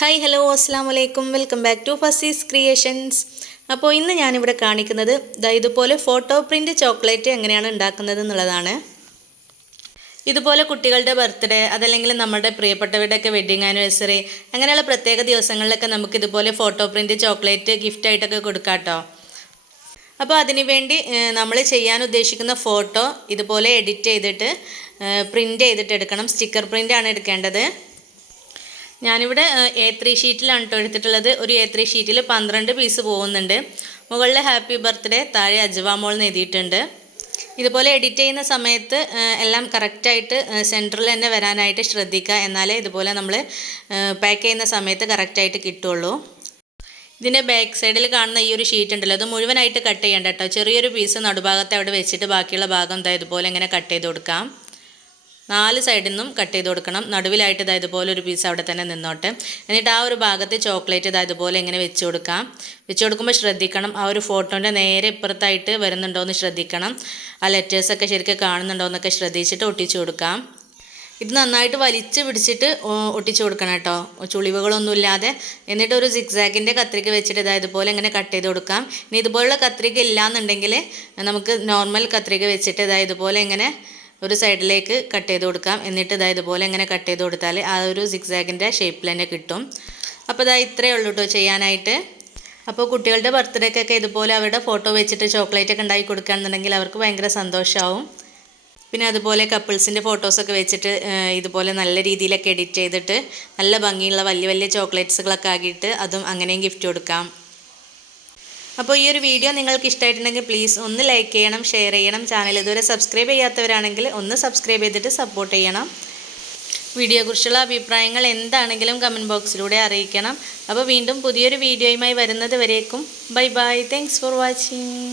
Hi hello അസ്സാം വലൈക്കും welcome back to ഫസീസ് ക്രിയേഷൻസ്. അപ്പോൾ ഇന്ന് ഞാനിവിടെ കാണിക്കുന്നത് ഇതുപോലെ ഫോട്ടോ പ്രിൻ്റ് ചോക്ലേറ്റ് എങ്ങനെയാണ് ഉണ്ടാക്കുന്നത് എന്നുള്ളതാണ്. ഇതുപോലെ കുട്ടികളുടെ ബർത്ത്ഡേ അതല്ലെങ്കിൽ നമ്മുടെ പ്രിയപ്പെട്ടവരുടെയൊക്കെ വെഡ്ഡിങ് ആനിവേഴ്സറി അങ്ങനെയുള്ള പ്രത്യേക ദിവസങ്ങളിലൊക്കെ നമുക്ക് ഇതുപോലെ ഫോട്ടോ പ്രിൻ്റ് ചോക്ലേറ്റ് ഗിഫ്റ്റായിട്ടൊക്കെ കൊടുക്കാം കേട്ടോ. അപ്പോൾ അതിനുവേണ്ടി നമ്മൾ ചെയ്യാൻ ഉദ്ദേശിക്കുന്ന ഫോട്ടോ ഇതുപോലെ എഡിറ്റ് ചെയ്തിട്ട് പ്രിൻ്റ് ചെയ്തിട്ട് എടുക്കണം. സ്റ്റിക്കർ പ്രിൻ്റാണ് എടുക്കേണ്ടത്. ഞാനിവിടെ A3 ഷീറ്റിലാണ് കേട്ടോ എടുത്തിട്ടുള്ളത്. ഒരു A3 ഷീറ്റിൽ 12 പീസ് പോകുന്നുണ്ട്. മുകളിൽ ഹാപ്പി ബർത്ത്ഡേ, താഴെ അജ്വാമോൾ എന്ന് എഴുതിയിട്ടുണ്ട്. ഇതുപോലെ എഡിറ്റ് ചെയ്യുന്ന സമയത്ത് എല്ലാം കറക്റ്റായിട്ട് സെൻറ്ററിൽ തന്നെ വരാനായിട്ട് ശ്രദ്ധിക്കുക. എന്നാലേ ഇതുപോലെ നമ്മൾ പാക്ക് ചെയ്യുന്ന സമയത്ത് കറക്റ്റായിട്ട് കിട്ടുള്ളൂ. ഇതിൻ്റെ ബാക്ക് സൈഡിൽ കാണുന്ന ഈ ഒരു ഷീറ്റ് ഉണ്ടല്ലോ, അത് മുഴുവനായിട്ട് കട്ട് ചെയ്യേണ്ട കേട്ടോ. ചെറിയൊരു പീസ് നടുഭാഗത്ത് അവിടെ വെച്ചിട്ട് ബാക്കിയുള്ള ഭാഗം ഇതുപോലെ ഇങ്ങനെ കട്ട് ചെയ്ത് കൊടുക്കാം. 4 സൈഡിൽ നിന്നും കട്ട് ചെയ്ത് കൊടുക്കണം. നടുവിലായിട്ട് ഇതുപോലെ ഒരു പീസ് അവിടെ തന്നെ നിന്നോട്ടെ. എന്നിട്ട് ആ ഒരു ഭാഗത്ത് ചോക്ലേറ്റ് ഇതുപോലെ ഇങ്ങനെ വെച്ച് കൊടുക്കാം. വെച്ച് കൊടുക്കുമ്പോൾ ശ്രദ്ധിക്കണം, ആ ഒരു ഫോട്ടോൻ്റെ നേരെ ഇപ്പുറത്തായിട്ട് വരുന്നുണ്ടോ എന്ന് ശ്രദ്ധിക്കണം. ആ ലെറ്റേഴ്സൊക്കെ ശരിക്കും കാണുന്നുണ്ടോ എന്നൊക്കെ ശ്രദ്ധിച്ചിട്ട് ഒട്ടിച്ചു കൊടുക്കാം. ഇത് നന്നായിട്ട് വലിച്ച് പിടിച്ചിട്ട് ഒട്ടിച്ചു കൊടുക്കണം കേട്ടോ, ചുളിവുകളൊന്നുമില്ലാതെ. എന്നിട്ട് ഒരു സിക്സാക്കിൻ്റെ കത്രിക വെച്ചിട്ട് ഇതുപോലെ ഇങ്ങനെ കട്ട് ചെയ്ത് കൊടുക്കാം. ഇനി ഇതുപോലുള്ള കത്രിക ഇല്ലയെന്നുണ്ടെങ്കിൽ നമുക്ക് നോർമൽ കത്രിക വെച്ചിട്ട് ഇതുപോലെ ഇങ്ങനെ ഒരു സൈഡിലേക്ക് കട്ട് ചെയ്ത് കൊടുക്കാം. എന്നിട്ട് ഇതുപോലെ ഇങ്ങനെ കട്ട് ചെയ്ത് കൊടുത്താൽ ആ ഒരു സിക്സാഗിൻ്റെ ഷേപ്പിൽ തന്നെ കിട്ടും. അപ്പോൾ ഇത്രയേ ഉള്ളൂ കേട്ടോ ചെയ്യാനായിട്ട്. അപ്പോൾ കുട്ടികളുടെ ബർത്ത്ഡേക്കൊക്കെ ഇതുപോലെ അവരുടെ ഫോട്ടോ വെച്ചിട്ട് ചോക്ലേറ്റ് ഒക്കെ ഉണ്ടാക്കി കൊടുക്കുകയാണെന്നുണ്ടെങ്കിൽ അവർക്ക് ഭയങ്കര സന്തോഷമാവും. പിന്നെ അതുപോലെ കപ്പിൾസിൻ്റെ ഫോട്ടോസൊക്കെ വെച്ചിട്ട് ഇതുപോലെ നല്ല രീതിയിലൊക്കെ എഡിറ്റ് ചെയ്തിട്ട് നല്ല ഭംഗിയുള്ള വലിയ വലിയ ചോക്ലേറ്റ്സുകളൊക്കെ ആക്കിയിട്ട് അതും അങ്ങനെയും ഗിഫ്റ്റ് കൊടുക്കാം. അപ്പോൾ ഈ ഒരു വീഡിയോ നിങ്ങൾക്ക് ഇഷ്ടമായിട്ടുണ്ടെങ്കിൽ പ്ലീസ് ഒന്ന് ലൈക്ക് ചെയ്യണം, ഷെയർ ചെയ്യണം. ചാനൽ ഇതുവരെ സബ്സ്ക്രൈബ് ചെയ്യാത്തവരാണെങ്കിൽ ഒന്ന് സബ്സ്ക്രൈബ് ചെയ്തിട്ട് സപ്പോർട്ട് ചെയ്യണം. വീഡിയോയെക്കുറിച്ചുള്ള അഭിപ്രായങ്ങൾ എന്താണെങ്കിലും കമൻറ്റ് ബോക്സിലൂടെ അറിയിക്കണം. അപ്പോൾ വീണ്ടും പുതിയൊരു വീഡിയോയുമായി വരുന്നത് വരേക്കും bye bye. Thanks for watching.